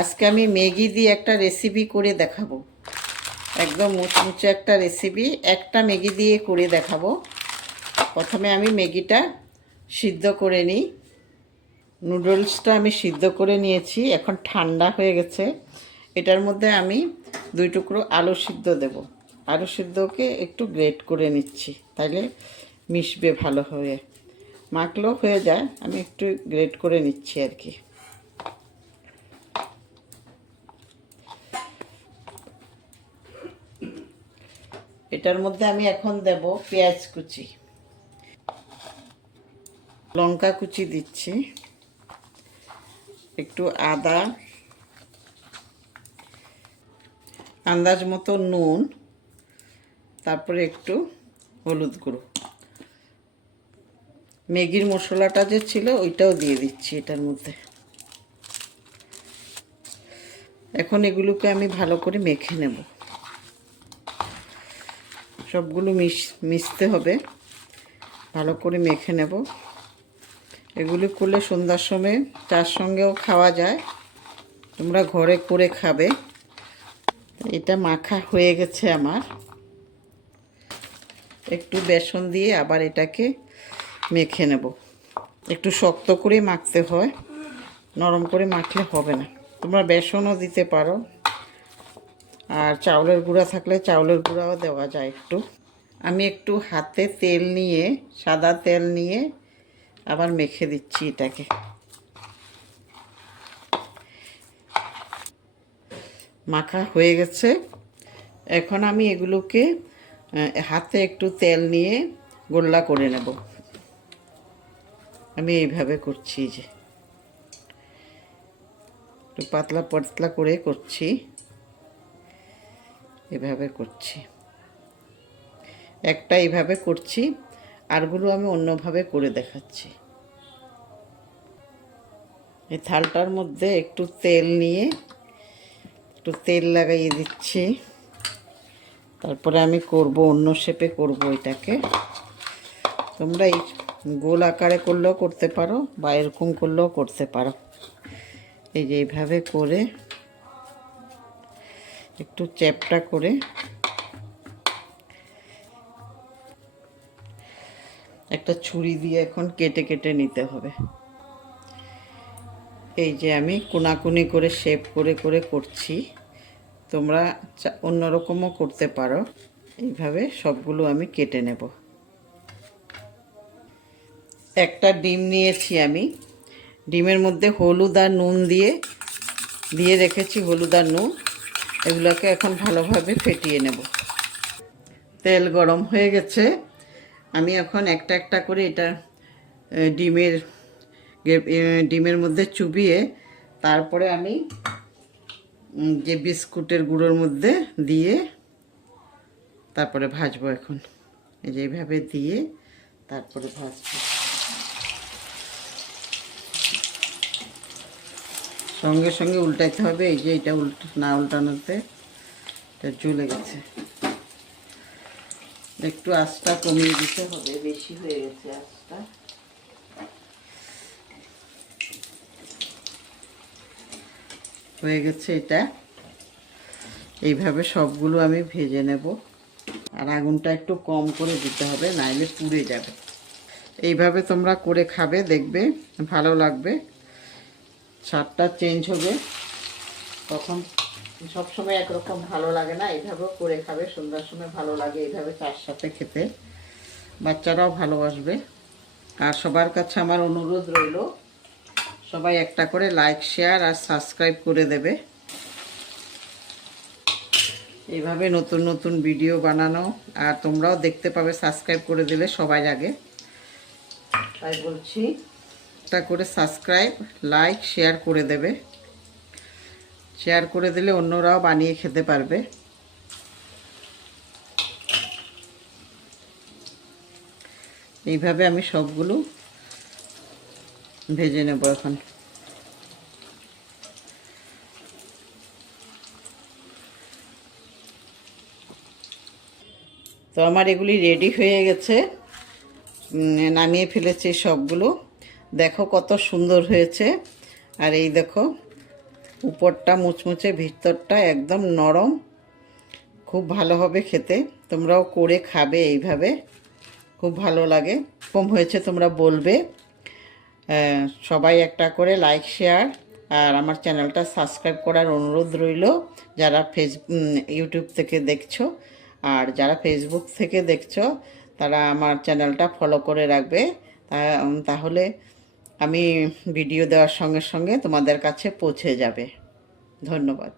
আজকে আমি ম্যাগি দিয়ে একটা রেসিপি করে দেখাবো। একদম মুচমুচে একটা রেসিপি, একটা ম্যাগি দিয়ে করে দেখাবো। প্রথমে আমি ম্যাগিটা সিদ্ধ করে নিই। নুডলসটা আমি সিদ্ধ করে নিয়েছি, এখন ঠান্ডা হয়ে গেছে। এটার মধ্যে আমি 2 টুকরো আলু সিদ্ধ দেব। আলু সিদ্ধকে একটু গ্রেট করে নিচ্ছি, তাহলে মিশবে ভালো হয়ে। মাখলেও হয়ে যায়, আমি একটু গ্রেট করে নিচ্ছি আর কি। এটার মধ্যে আমি এখন দেব পেঁয়াজ কুচি, লঙ্কা কুচি দিচ্ছি, একটু আদা, আন্দাজ মতো নুন, তারপরে একটু হলুদ গুঁড়ো। ম্যাগির মশলাটা যে ছিল ওইটাও দিয়ে দিচ্ছি এটার মধ্যে। এখন এগুলোকে আমি ভালো করে মেখে নেব। সবগুলো মিশতে হবে, ভালো করে মেখে নেব। এগুলি করলে সন্ধ্যার সময় চার সঙ্গেও খাওয়া যায়, তোমরা ঘরে করে খাবে। এটা মাখা হয়ে গেছে আমার। একটু বেসন দিয়ে আবার এটাকে মেখে নেব। একটু শক্ত করে মাখতে হয়, নরম করে মাখলে হবে না। তোমরা বেসনও দিতে পারো, আর চাউলের গুঁড়া থাকলে চাউলের গুঁড়াও দেওয়া যায় একটু। আমি একটু হাতে তেল নিয়ে, সাদা তেল নিয়ে আবার মেখে দিচ্ছি এটাকে। মাখা হয়ে গেছে। এখন আমি এগুলোকে হাতে একটু তেল নিয়ে গোল্লা করে নেব। আমি এইভাবে করছি, যে একটু পাতলা পাতলা করে করছি, এভাবে করছি। একটা এইভাবে করছি, আরগুলো আমি অন্যভাবে করে দেখাচ্ছি। এই থালটার মধ্যে একটু তেল নিয়ে একটু তেল লাগাইয়ে দিচ্ছি। তারপরে আমি করব, অন্য শেপে করব এটাকে। তোমরা এই গোল আকারে করলেও করতে পারো, বা এরকম করলেও করতে পারো। এই যে এইভাবে করে একটু চ্যাপটা করে একটা ছুরি দিয়ে এখন কেটে কেটে নিতে হবে। এই যে আমি কোনাকুনি করে শেপ করে করে করছি, তোমরা অন্যরকমও করতে পারো। এইভাবে সবগুলো আমি কেটে নেব। একটা ডিম নিয়েছি আমি, ডিমের মধ্যে হলুদ আর নুন দিয়ে রেখেছি, হলুদ আর নুন। এগুলোকে এখন ভালোভাবে ফেটিয়ে নেব। তেল গরম হয়ে গেছে, আমি এখন একটা একটা করে এটা ডিমের মধ্যে চুবিয়ে তারপরে আমি যে বিস্কুটের গুঁড়োর মধ্যে দিয়ে তারপরে ভাজবো। এখন এই যে এইভাবে দিয়ে তারপরে ভাজবো। সঙ্গে সঙ্গে উল্টাইতে হবে। এই যে এটা না উল্টানোতে এটা জ্বলে গেছে। একটু আঁচটা কমিয়ে দিতে হবে, বেশি হয়ে গেছে আঁচটা। হয়ে গেছে এটা। এইভাবে সবগুলো আমি ভেজে নেব, আর আগুনটা একটু কম করে দিতে হবে, নাইলে পুড়ে যাবে। এইভাবে তোমরা করে খাবে, দেখবে ভালো লাগবে, স্বাদটা চেঞ্জ হবে। তখন সবসময় একরকম ভালো লাগে না, এইভাবেও করে খাবে। সন্ধ্যার সময় ভালো লাগে এইভাবে চার সাথে খেতে, বাচ্চারাও ভালোবাসবে। আর সবার কাছে আমার অনুরোধ রইল, সবাই একটা করে লাইক, শেয়ার আর সাবস্ক্রাইব করে দেবে। এইভাবে নতুন নতুন ভিডিও বানানো, আর তোমরাও দেখতে পাবে সাবস্ক্রাইব করে দিলে সবাই আগে। তাই বলছি, একটা করে সাবস্ক্রাইব, লাইক, শেয়ার করে দেবে। শেয়ার করে দিলে অন্যরাও বানিয়ে খেতে পারবে। এইভাবে আমি সবগুলো ভেজে নেব এখন। তো আমার এগুলি রেডি হয়ে গেছে, নামিয়ে ফেলেছি সবগুলো। দেখো কত সুন্দর হয়েছে। আর এই দেখো উপরটা মুচমুচে, ভিতরটা একদম নরম, খুব ভালো হবে খেতে। তোমরাও করে খাবে এইভাবে, খুব ভালো লাগে। কম হয়েছে তোমরা বলবে। সবাই একটা করে লাইক, শেয়ার আর আমার চ্যানেলটা সাবস্ক্রাইব করার অনুরোধ রইল, যারা ইউটিউব থেকে দেখছো। আর যারা ফেসবুক থেকে দেখছো তারা আমার চ্যানেলটা ফলো করে রাখবে, তাহলে আমি ভিডিও দেওয়ার সঙ্গে সঙ্গে তোমাদের কাছে পৌঁছে যাবে। ধন্যবাদ।